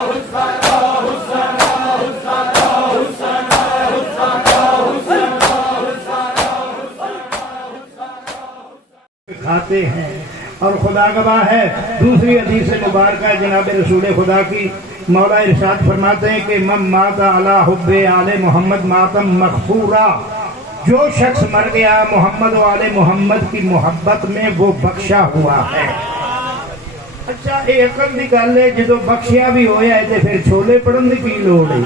کھاتے ہیں اور خدا گواہ ہے دوسری حدیث مبارکہ جناب رسول خدا کی مولا ارشاد فرماتے ہیں کہ من مات علی حب آل محمد ماتم مغفورا، جو شخص مر گیا محمد و آل محمد کی محبت میں وہ بخشا ہوا ہے۔ اچھا یہ عقل دی گل ہے، جدو بخشیا بھی ہویا ہے تو پھر چھولے پڑھن دی کی لوڑ ہے؟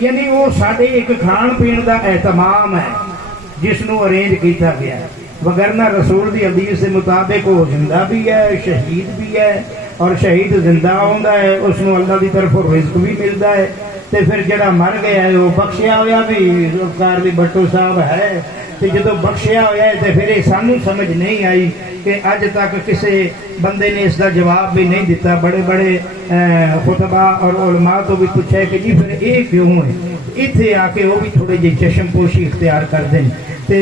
یعنی وہ ساڈے ایک کھان پین دا اہتمام ہے جس نو ارینج کیتا گیا ہے، وگرنہ رسول دی حدیث کے مطابق وہ زندہ بھی ہے شہید بھی ہے، اور شہید زندہ ہوندا ہے اس نو اللہ دی طرف رزق بھی ملتا ہے، تے پھر جڑا مر گیا ہے وہ بخشیا ہویا بھی ذوالفقار دی بٹو صاحب ہے، تے جدو بخشیا ہویا ہے تے پھر یہ سانو سمجھ نہیں آئی کہ اج تک کسی بندے نے اس دا جواب بھی نہیں دیتا۔ بڑے بڑے خطبہ اور علماء تو بھی پوچھا ہے کہ جی پھر یہ کیوں ہے، اتنے آ کے وہ بھی تھوڑے جی چشم پوشی اختیار کر دیں۔ تے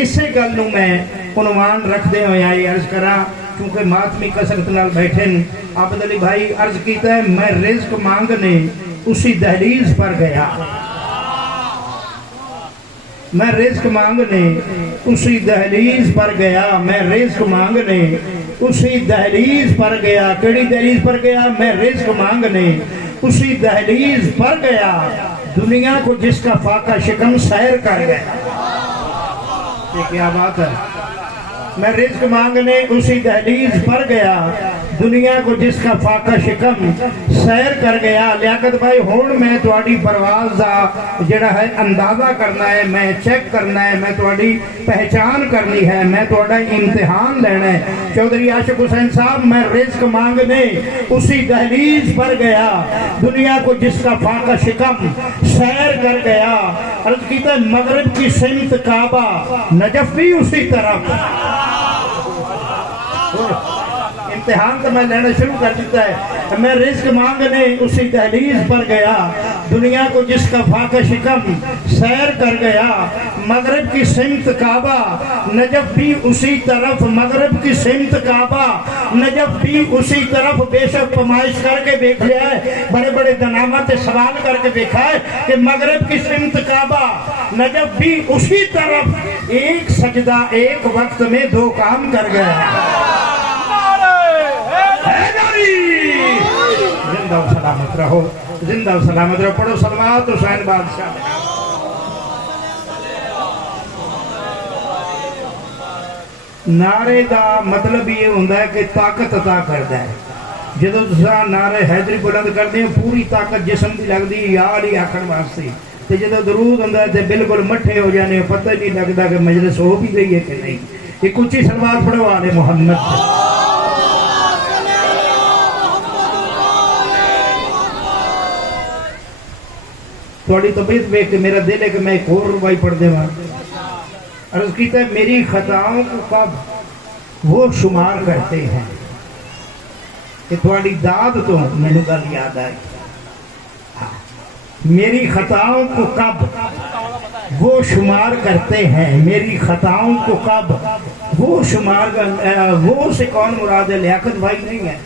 اسی گل نو میں عنوان رکھدے ہوئے آئی عرض کراں، کیونکہ ماتمی کثرت نال بیٹھے ہیں۔ عابد علی بھائی عرض کیتا ہے میں رزق مانگنے اسی دہلیز پر گیا، میں رزق مانگنے اسی دہلیز پر گیا، میں رزق مانگنے اسی دہلیز پر گیا۔ کیڑی دہلیز پر گیا؟ میں رزق مانگنے اسی دہلیز پر گیا، دنیا کو جس کا فاقہ شکم سیر کر گیا۔ یہ کیا بات ہے؟ میں رزق مانگنے اسی دہلیز پر گیا، دنیا کو جس کا فاقہ شکم سیر کر گیا۔ لیاقت بھائی ہون میں تواڈی پرواز دا جڑا ہے اندازہ کرنا ہے، میں چیک کرنا ہے، میں تواڈی پہچان کرنی ہے، میں تواڈا امتحان لینا ہے۔ چودھری عاشق حسین صاحب میں رزق مانگنے اسی دہلیز پر گیا، دنیا کو جس کا فاقہ شکم سیر کر گیا۔ عرض کیتا مغرب کی سمت کعبہ، نجف بھی اسی طرف۔ امتحان تو میں لینا شروع کر دیتا ہے۔ میں رزق مانگنے اسی دہلیز پر گیا، دنیا کو جس کا فاقہ شکم سیر کر گیا۔ مغرب کی سمت کعبہ، نجف بھی اسی طرف، مغرب کی سمت کعبہ، نجف بھی اسی طرف۔ بے شک پمائش کر کے دیکھ لیا ہے، بڑے بڑے دنامت سوال کر کے دیکھا ہے کہ مغرب کی سمت کعبہ، نجف بھی اسی طرف۔ ایک سجدہ ایک وقت میں دو کام کر گیا ہے۔ زندہ و سلامت رہو، زندہ و سلامت رہو۔ پڑھو صلوات حسین بادشاہ۔ نعرے دا مطلب یہ ہوتا ہے کہ طاقت عطا کرتا ہے۔ جدو تساں نعرے حیدری بلند کرتے ہیں پوری طاقت جسم دی لگتی ہے یا علی آخر واسطے، تے جدو درود ہوندا ہے تے بالکل مٹھے ہو جانے، پتہ ہی نہیں لگتا کہ مجلس ہو بھی رہی ہے کہ نہیں۔ ایک اونچی صلوات پڑھو آل محمد۔ تھوڑی طبیعت دیکھ کے میرا دل ہے کہ میں ایک اور ربائی پڑھ دے وہاں۔ عرض کیتا ہے میری خطاؤں کو کب وہ شمار کرتے ہیں، کہ تھوڑی داد تو میں نے گل یاد آئی۔ میری خطاؤں کو کب وہ شمار کرتے ہیں، میری خطاؤں کو کب وہ شمار وہ سے کون مراد ہے؟ لیاقت بھائی نہیں ہے،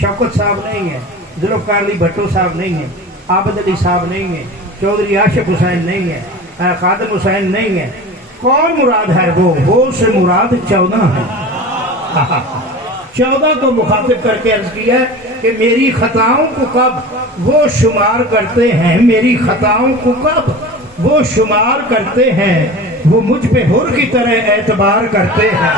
شوکت صاحب نہیں ہے، ذوالفقار علی بھٹو صاحب نہیں ہے، عابد علی صاحب نہیں ہے، چودھری عاشق حسین نہیں ہے، خادم حسین نہیں ہے۔ کون مراد ہے؟ وہ سے مراد 14 ہے۔ 14 کو مخاطب کر کے عرض کیا ہے کہ میری خطاؤں کو کب وہ شمار کرتے ہیں، میری خطاؤں کو کب وہ شمار کرتے ہیں، وہ مجھ پہ حر کی طرح اعتبار کرتے ہیں۔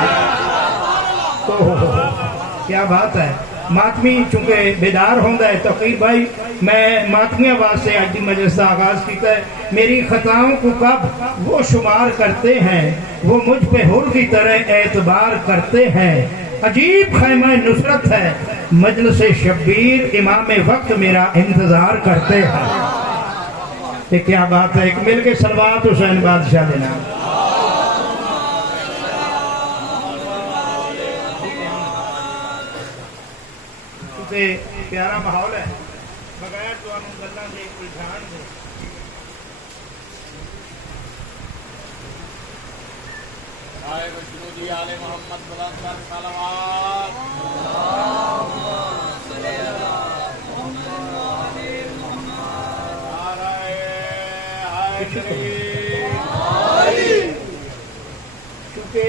کیا بات ہے! ماتمی چونکہ بیدار ہوندہ ہے تقیر بھائی، میں ماتمیہ واسطے آج دی مجلس کا آغاز کیتا ہے۔ میری خطاؤں کو کب وہ شمار کرتے ہیں، وہ مجھ پہ حر کی طرح اعتبار کرتے ہیں۔ عجیب خیمہ نصرت ہے، مجلس شبیر امام وقت میرا انتظار کرتے ہیں۔ یہ کیا بات ہے! ایک مل کے صلوات حسین بادشاہ دینا۔ پیارا ماحول ہے، بغیر تو ہم گلاں دے الجھان دے آئے وجودی آل محمد بلند صلوات۔ کیونکہ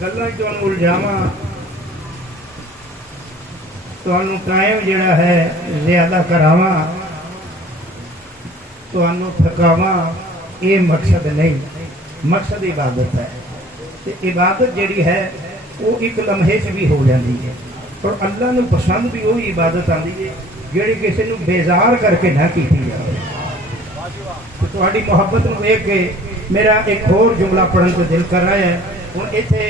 گلاں تمہیں الجھاواں تمہیں قائم جڑا ہے زیادہ کراواں تمہیں تھکاواں، یہ مقصد نہیں، مقصد عبادت ہے۔ تے عبادت جڑی ہے وہ ایک لمحے سے بھی ہو جاتی ہے، اور اللہ نو پسند بھی وہی عبادت آتی ہے جڑی کسی نو بیزار کر کے نہ کی جائے۔ تہاڈی محبت نو دیکھ کے میرا ایک اور جملہ پڑھن کو دل کر رہا ہے۔ ہن ایتھے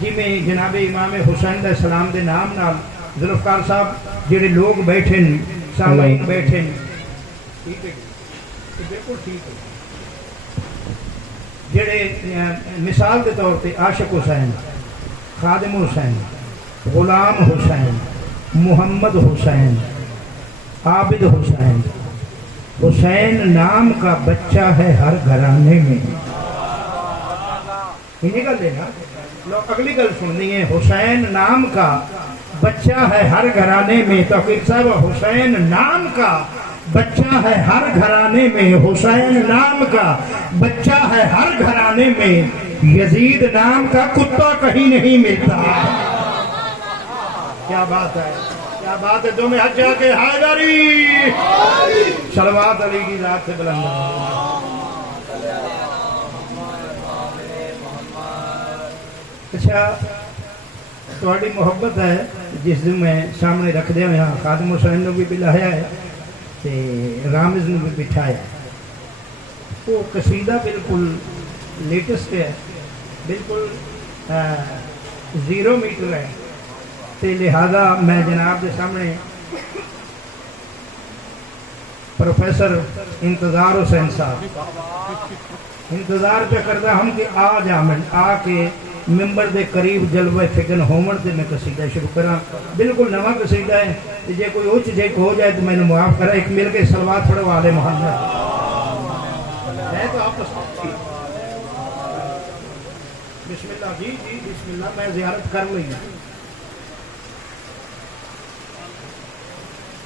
جویں جناب امام حسین علیہ السلام دے نام نال ذوالفقار صاحب جڑے لوگ بیٹھے ہیں، سامعین بیٹھے ہیں، ٹھیک ہے جی، بالکل ٹھیک ہے، جڑے مثال کے طور پہ عاشق حسین، خادم حسین، غلام حسین، محمد حسین، عابد حسین، حسین نام کا بچہ ہے ہر گھرانے میں، انہیں گل ہے نا، لوگ اگلی گل سننی ہے، حسین نام کا بچہ ہے ہر گھرانے میں، توقیر صاحب حسین نام کا بچہ ہے ہر گھرانے میں، حسین نام کا بچہ ہے ہر گھرانے میں، یزید نام کا کتا کہیں نہیں ملتا۔ کیا بات ہے، کیا بات ہے، تمہیں حج جا کے حیدری صلوات علی کی ذات سے بلند۔ اچھا تھوڑی محبت ہے جس دن میں سامنے رکھ دیا یہاں خادم حسین نے بھی بلایا ہے تے رامز نے بھی بٹھایا ہے، وہ قصیدہ بالکل لیٹسٹ ہے، بالکل 0 میٹر ہے، تے لہذا میں جناب کے سامنے پروفیسر انتظار حسین صاحب انتظار پہ کرتا ہم کہ آ جامن آ کے ممبر دے قریب جلوہ فکن ہومن تے میں قصیدہ شروع کرا، بالکل نواں قصیدہ ہے، جے کوئی اوچ جے ہو جائے تو میں نے معاف کرا، ایک مل کے صلوات پڑھو آل محمد ہے تو آپ بسم اللہ جی جی بسم اللہ، میں زیارت کر لئی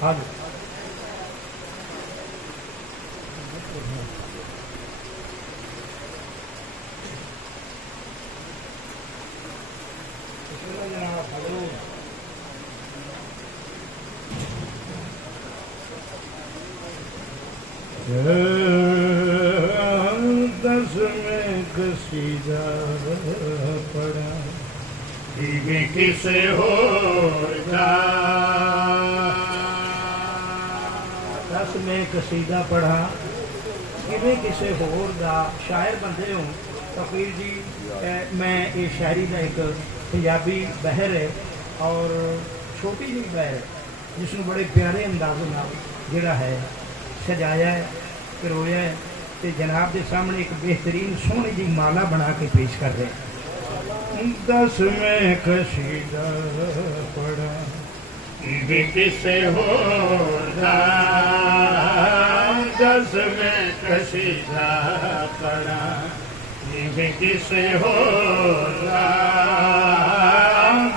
آگے دس میں قصیدہ پڑھا کسے ہو جا، دس میں قصیدہ پڑھا کسے ہور دا، شاعر بندے ہوں فقیر جی، میں یہ شاعری کا ایک پنجابی بہر ہے اور چھوٹی جی بہر ہے جس نے بڑے پیارے انداز جڑا ہے سجایا ہے، پرویا ہے، تے جناب کے سامنے ایک بہترین سونی جی مالا بنا کے پیش کر رہے ہیں۔ دس میں قصیدہ پڑھا کسے ہو جا، دس میں قصیدہ پڑھا کسے ہو جا،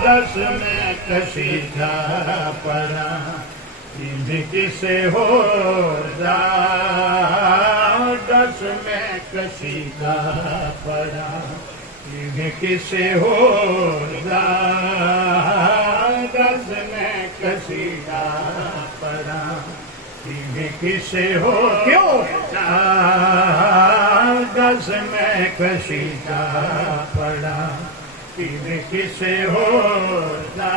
دس میں قصیدہ پڑھا کسے ہو جا، دس میں قصیدہ پڑھا کسے ہو جا، دس میں قصیدہ پڑھا کسے ہو جا، دس میں قصیدہ پڑھا کسے ہو جا،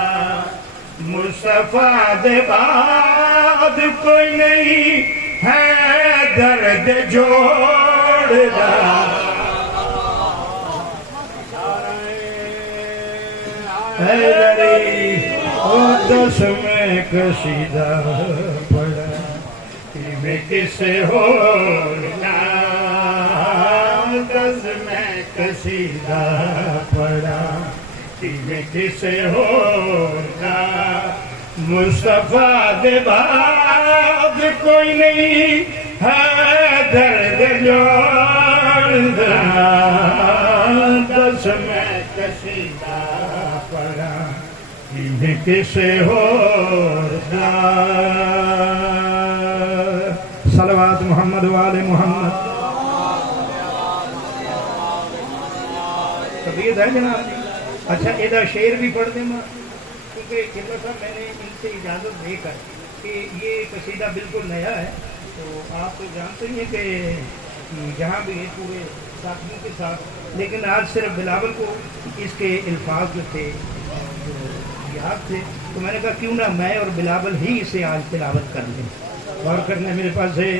مصطفیٰ دے بعد کوئی نہیں ہے درد جوڑنا، دس میں قصیدہ پڑھا کسے ہو جا، دس میں قصیدہ پڑھا کسے ہو جا، مصطفیٰ دے بعد کوئی نہیں ہے درد جوڑنا، دس میں قصیدہ پڑھا کسے ہو صلوات محمد والے محمد. طبیعت ہے جناب جی؟ اچھا یہ شعر بھی پڑھ دیں کیونکہ چلو صاحب میں نے ان سے اجازت دے کر کہ یہ قصیدہ بالکل نیا ہے، تو آپ تو جانتے ہی ہیں کہ جہاں بھی ہے پورے ساتھیوں کے ساتھ، لیکن آج صرف بلاول کو اس کے الفاظ جو تھے جو یاد تھے، تو میں نے کہا کیوں نہ میں اور بلاول ہی اسے آج تلاوت کر لیں. غور کرنے میرے پاس ہے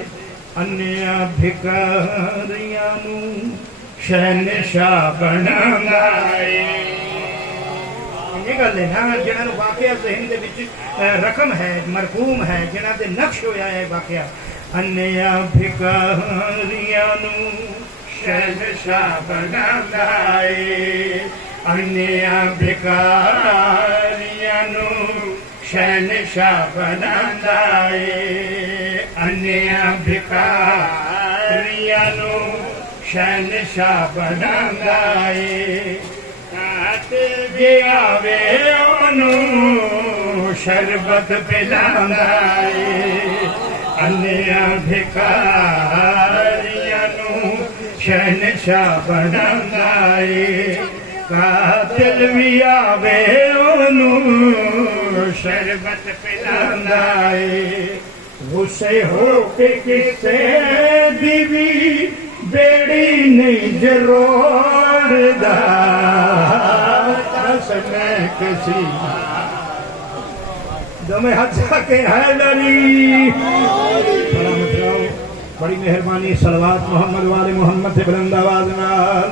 انیا بھکاریاں نو شہنشاہ بنائے. یہ گل ہے نا جنہاں نو واقعہ ذہن دے وچ رقم ہے، مرقوم ہے، جنہاں دے نقش ہویا ہے واقعہ. انیا بھکاریاں نو شہنشاہ بنائے، انیا بھکاریاں نو شہنشاہ بنائے، انیا بھکاریاں نو شہنشاہ بنائے. آوے انہوں شربت پلائے، انیا بھکاریاں نو شہنشاہ بنائے. قاتل بھی آوے انہوں شربت پلائے. غصے ہو کے کسے بیوی بیڑی نہیں جروڑ دا، دس میں کسی جو میں حد سکے حیدری. بڑا مطلب بڑی مہربانی. صلوات محمد والے محمد سے بلند آواز نال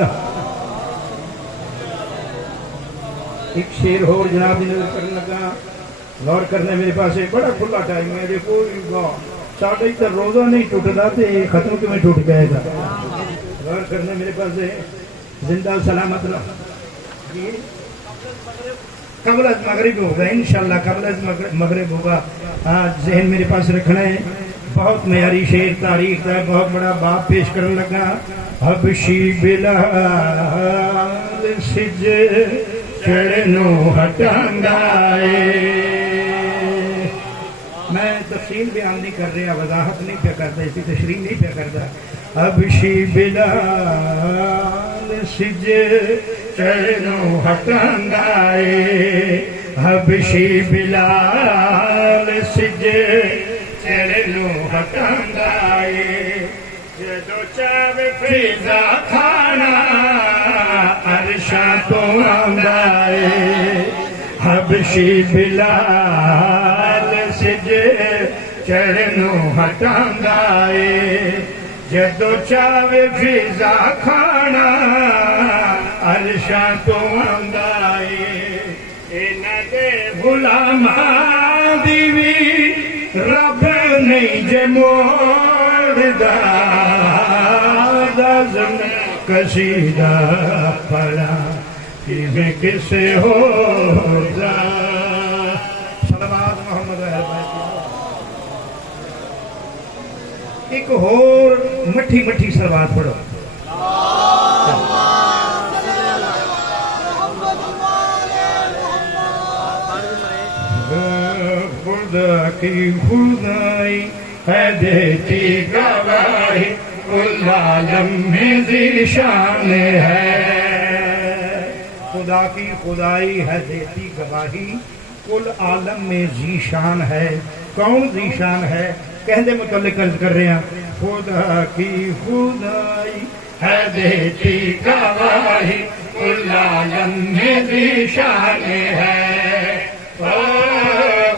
ایک شعر ہو جناب نظر کرنے لگا. غور کرنے میرے پاس بڑا کھلا ٹائم ہے. دیکھو ساڑھے ادھر روزہ نہیں ٹوٹتا تو ختم کیوں ٹوٹ جائے گا. غور کرنے میرے پاس زندہ سلامت رہو. قبل از مغرب ہوگا انشاءاللہ، قبل از مغرب ہوگا. آج ذہن میرے پاس رکھنا ہے. بہت معیاری شعر تاریخ کا بہت بڑا باب پیش کرنے لگا. حبشی بلال سج چڑنو ہٹانگائے. میں تفصیل بیان نہیں کر رہا، وضاحت نہیں پہ کرتا، اسی تشریح نہیں پہ کرتا. حبشی بلال سج چڑنو ہٹانگائے، حبشی بلال سج چڑنو ہٹانگائے. جدو چاوے فیضا کھانا عرشاں تو آندائے، حبشی بلال سج چڑنو ہٹانگائے. جدو چاوے فیضا کھانا عرشاں تو آندائے. انہاں دے غلاماں دی وی رب نہیں جے موڑدا، دازم قصیدہ پڑھا کیویں کسے ہودا. صلوات محمد ایک اور مٹھی مٹھی صلوات پڑھو. خدا کی خدائی ہے دیتی گواہی، کل عالم میں ذیشان ہے. خدا کی خدائی ہے دیتی گواہی، کل عالم میں ذیشان ہے. کون ذیشان ہے؟ کہنے متعلق عرض کر رہے ہیں. خدا کی خدائی ہے دیتی گواہی، کل عالم میں ذیشان ہے.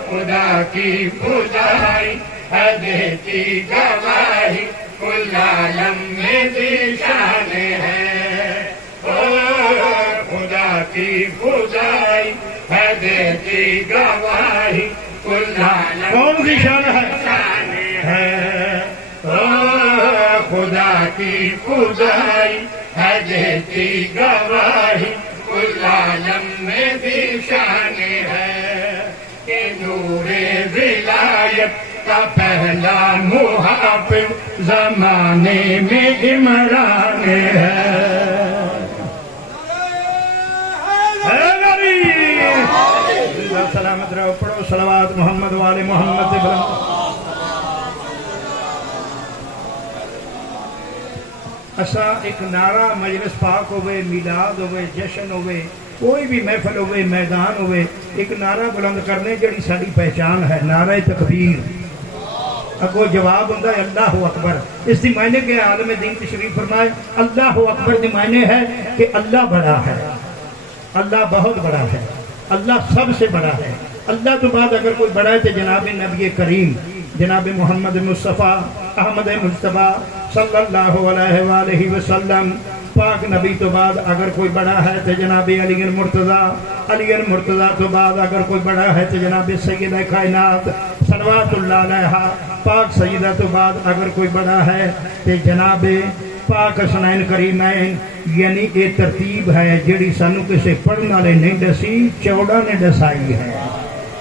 خدا کی خدائی ہے دیتی گواہی، کل عالم میں ذیشان ہے. خدا کی خدائی ہے دیتی گواہی، کل عالم کون ذیشان ہے؟ خدا کی خدائی ہے دیتی گواہی، کل عالم میں ذیشان ہے. کہ نور ولایت کا پہلا محافظ زمانے میں عمران ہے. سلامت رہو پڑھو صلوات محمد والے محمد بلند اسا ایک نعرہ مجلس پاک ہوئے میلاد ہوئے جشن ہوئے کوئی بھی محفل ہوئے میدان ہوئے ایک نعرہ بلند کرنے جڑی ساری پہچان ہے نعرہ تکبیر اگو جواب ہوتا ہے اللہ اکبر اس دی معنی کے عالم دین تشریف فرمائے اللہ اکبر دی معنی ہے کہ اللہ بڑا ہے اللہ بہت بڑا ہے اللہ سب سے بڑا ہے اللہ تو بعد اگر کوئی بڑا ہے تو جناب نبی کریم جناب محمد مصطفیٰ احمد مصطفیٰ صلی اللہ علیہ وآلہ وسلم پاک نبی تو بعد اگر کوئی بڑا ہے تو جناب علی مرتضیٰ تو بعد اگر کوئی بڑا ہے تو جناب سیدہ کائنات صلوات اللہ علیہ پاک سیدہ تو بعد اگر کوئی بڑا ہے تو جناب پاک حسنین کریمین یعنی یہ ترتیب ہے جڑی سانو کسے پڑھنے والے نہیں دسی چوڑا نے دسائی ہے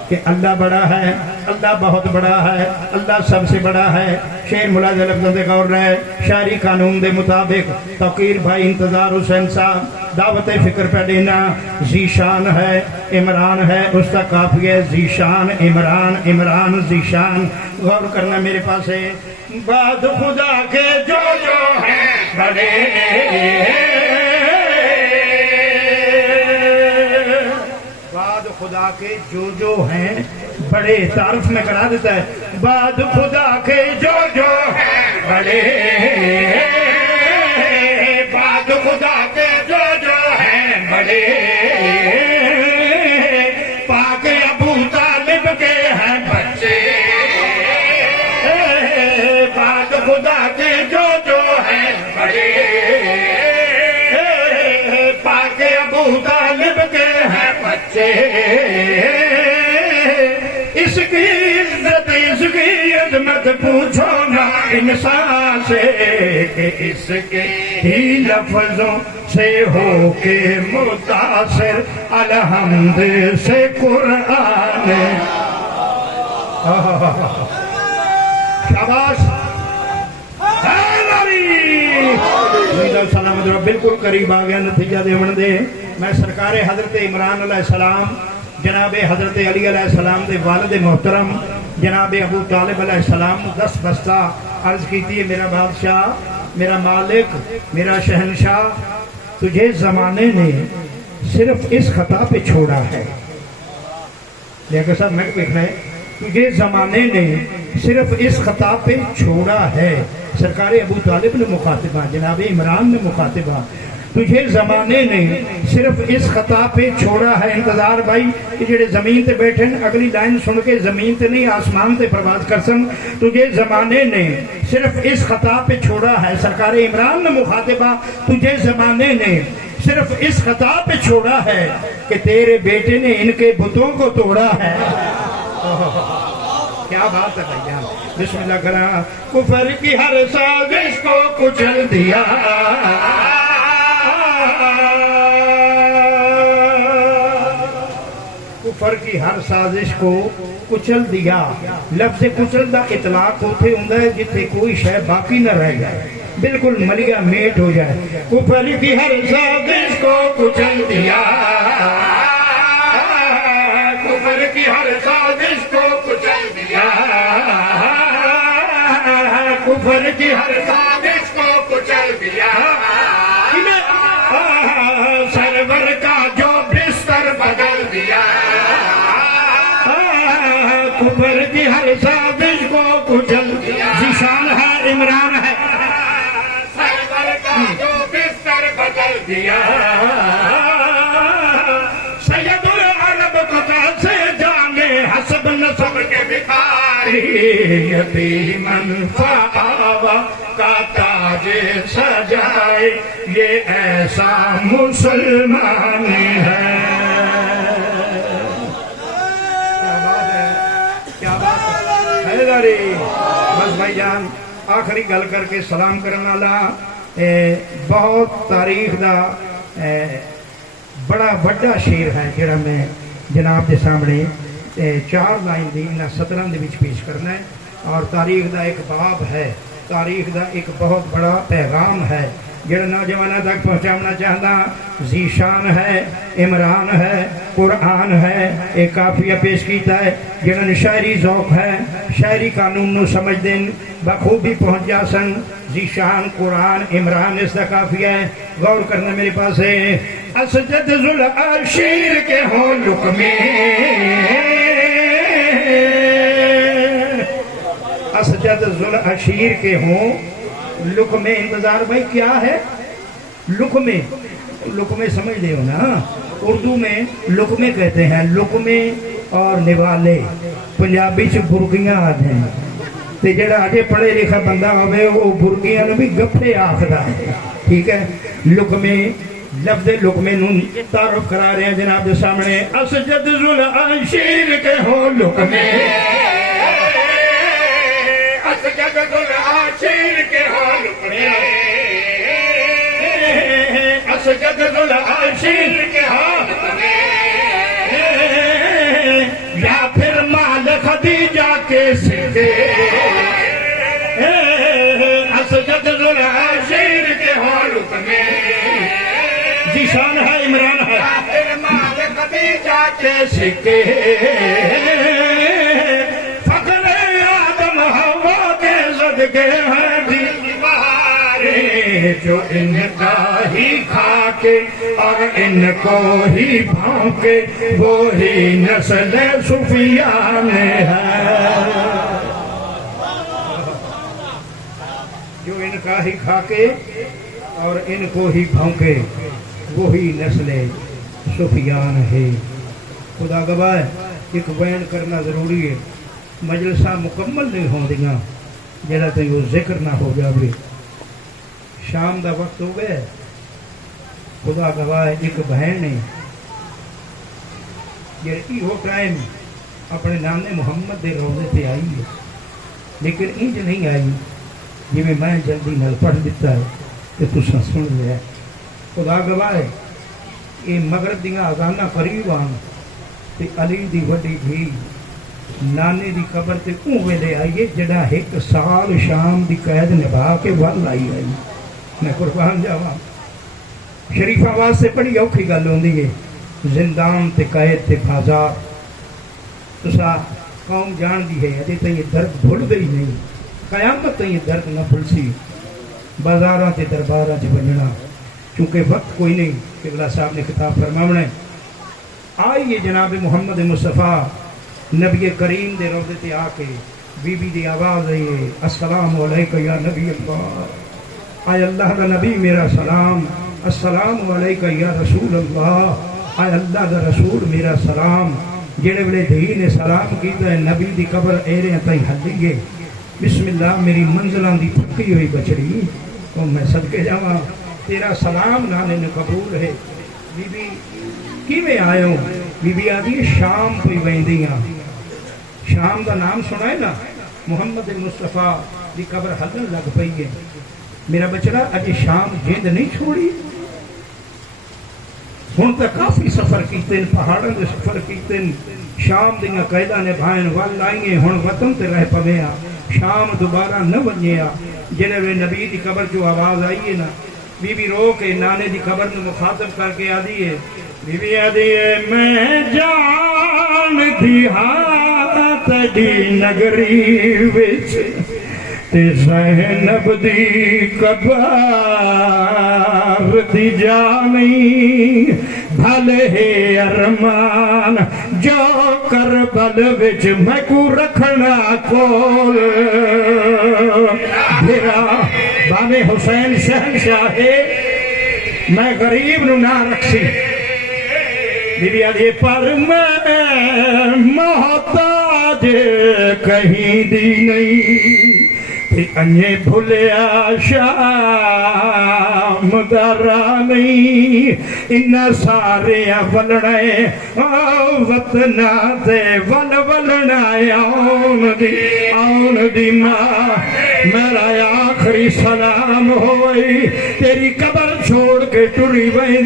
کہ اللہ بڑا ہے اللہ بہت بڑا ہے اللہ سب سے بڑا ہے شعر ملازم لفظوں سے غور رہے شاعری قانون دے مطابق توقیر بھائی انتظار حسین صاحب دعوت فکر پہ دینا ذیشان ہے عمران ہے اس کا قافیہ ذیشان عمران عمران ذیشان غور کرنا میرے پاس ہے بعد خدا کے جو ہیں بڑے خدا کے جو ہیں بڑے تعارف میں کرا دیتا ہے بعد خدا کے جو ہیں بڑے بعد خدا کے جو ہیں بڑے پاک ابو طالب کے ہیں بچے بعد خدا کے جو ہیں بڑے پاک ابو طالب کے ہیں بچے اس کی عزت اس کی عظمت پوچھو نا انسان سے کہ اس کے ہی لفظوں سے ہو کے متاثر الحمد سے قرآن شاباش سلامت رہو بالکل قریب آ گیا نتیجہ دے میں سرکار حضرت عمران علیہ السلام جناب حضرت علی علیہ السلام دے والد محترم جناب ابو طالب علیہ السلام دس بستہ عرض کیتی ہے میرا بادشاہ میرا مالک میرا شہنشاہ تجھے زمانے نے صرف اس خطا پہ چھوڑا ہے لیکن صاحب میں دیکھ رہا ہے تجھے زمانے نے صرف اس خطا پہ چھوڑا ہے سرکار ابو طالب نے مخاطبہ جناب عمران نے مخاطبہ تجھے زمانے نے صرف اس خطا پہ چھوڑا ہے انتظار بھائی کہ جڑے زمین تے بیٹھے اگلی لائن سن کے زمین تے نہیں آسمان تے پرواز کر سن تجھے زمانے نے صرف اس خطا پہ چھوڑا ہے سرکار عمران نے مخاطبہ تجھے زمانے نے صرف اس خطا پہ چھوڑا ہے کہ تیرے بیٹے نے ان کے بتوں کو توڑا ہے کیا بات ہے بھائی جان بسم اللہ کرا کفر کی ہر سازش کو کچل دیا کفر کی ہر سازش کو کچل دیا لفظ کچل دا اطلاق ہوتے ہوں ہے جتے کوئی شے باقی نہ رہ جائے بالکل ملیا میٹ ہو جائے کفر کی ہر سازش کو کچل دیا کفر کی ہر سازش کو کچل دیا کفر کی ہر سازش کو کچل دیا سرور کا جو بستر بدل دیا کفر کی ہر سازش کو کچل دیا ذیشان ہے عمران ہے سرور کا جو بستر بدل دیا سید العرب قطع سے جانے حسب نسب کے بخاری یتیمن فآوا کا تاج سجائے یہ ایسا مسلمان ہے کیا بات ہے حیدری بس بھائی جان آخری گل کر کے سلام کرنے والا بہت تاریخ دا بڑا بڑا شعر ہے جڑا میں جناب کے سامنے 4 لائن دی 17 دے وچ پیش کرنا ہے اور تاریخ دا ایک باب ہے تاریخ دا ایک بہت بڑا پیغام ہے جڑا نوجوانوں تک پہنچانا چاہتا ذیشان ہے عمران ہے قرآن ہے ایک کافیہ پیش کیتا ہے جنہوں نے شاعری ذوق ہے شاعری قانون نو سمجھ دین بخوبی پہنچ جا سن ذیشان قرآن عمران اس کا کافیہ ہے غور کرنا میرے پاس ہے اسجد ذوالعشیر کے ہوں لقمے اسجد ذوالعشیر کے ہوں لقمے انتظار بھائی کیا ہے لقمے لقمے سمجھ دے ہو نا اردو میں لقمے کہتے ہیں لقمے اور نوالے پنجابی چ برگیاں آدھے ہیں تے جڑا آجے پڑھے لکھا بندہ ہوئے وہ برگیاں نو بھی گپھے آخدا ہے ٹھیک ہے لقمے لفظ لقمے نون تعارف کرا رہے ہیں جناب دے سامنے اسجد ذوالعشیر کے ہو لقمے اسجد ذوالعشیر کے ہو لقمے اسجد ذوالعشیر کے ہو لقمے یا پھر مال خدیجہ کے سکے اسجد ذوالعشیر کے ہو لقمے ذیشان ہے عمران ہے یا پھر مال خدیجہ کے سکے فخر آدم ہوا کے صدقے ہیں دیوارے جو ان کا ہی کھا کے اور ان کو ہی بھونکے وہی نسل سفیان ہے جو ان کا ہی کھا کے اور ان کو ہی بھونکے وہی نسل سفیان ہے خدا گواہ ایک بیان کرنا ضروری ہے مجلسہ مکمل نہیں ہوں دیاں جیڑا تو یہ ذکر نہ ہو جاوے شام دا وقت ہو گیا خدا گواہ ایک بہن نے یہ وہ ٹائم اپنے نانے محمد دے روزے تے آئی ہے لیکن انج نہیں آئی جی میں جلدی نل پڑھ دیتا ہے کہ تسا سن لیا خدا گواہ ہے یہ مغرب دیاں آزانہ قریب آن تے علی دی وڈی بھی نانے دی قبر تے اون ویلے آئیے جڑا ایک سال شام دی قید نبھا کے ول آئی میں قربان جاواں شریف آواز سے بڑی اوکھی گل ہوندی ہے زندان تے قید تے بازار تسا قوم جان دی ہے اجے تے یہ درد بھول گئی نہیں قیامت تے یہ درد نہ بھول سی بازاراں تے درباراں چ بننا چونکہ وقت کوئی نہیں قبلہ صاحب نے خطاب فرماونا ہے آئیے جناب محمد مصطفیٰ نبی کریم دے روضے تے آ کے بی بی دی آواز ہے السلام علیکہ یا نبی اللہ آئے اللہ دا نبی میرا سلام السلام علیکہ یا رسول اللہ آئے اللہ دا رسول میرا سلام جڑے بلے دھی نے سلام کیتا ہے نبی دی قبر ایرے تائی حلیے بسم اللہ میری منزلان دی پھکی ہوئی بچڑی تو میں صدقے جاواں تیرا سلام نانے نے قبول ہے بی بی کی میں آئے ہوں بی بی آدھی شام پہ ویندیاں شام دا نام سنائے نا محمد مصطفیٰ دی قبر حلن لگ پئی ہے میرا بچڑا اجے شام جیند نہیں چھوڑی ہن تا کافی سفر کیتے ہیں پہاڑوں دے سفر کیتے ہیں شام دیاں قیدہ نے بھائن وال آئیں ہن وطن تے رہ پویا شام دوبارہ نہ ونجیا جنہیں وے نبی دی قبر جو آواز آئی ہے نا بی بی رو کے نانے دی قبر میں مخاطب کر کے آدھی ہے بی بی آدھی ہے میں جان دی ہاتھ دی نگری وچ تے زینب دی قبر دی جانی بھلے ارمان جو کربل وچ میں کو رکھنا کول میرا بابے حسین شہنشاہ میں غریب نو نہ رکھسی بی بی آدھی پر میں محتاج کہیں دی نہیں انجے بھولیا شام درانی ان سارے ولڑے وطنہ دے ول ولڑے آن دی ماں میرا آخری سلام ہوئی تیری قبر چھوڑ کے ٹری وین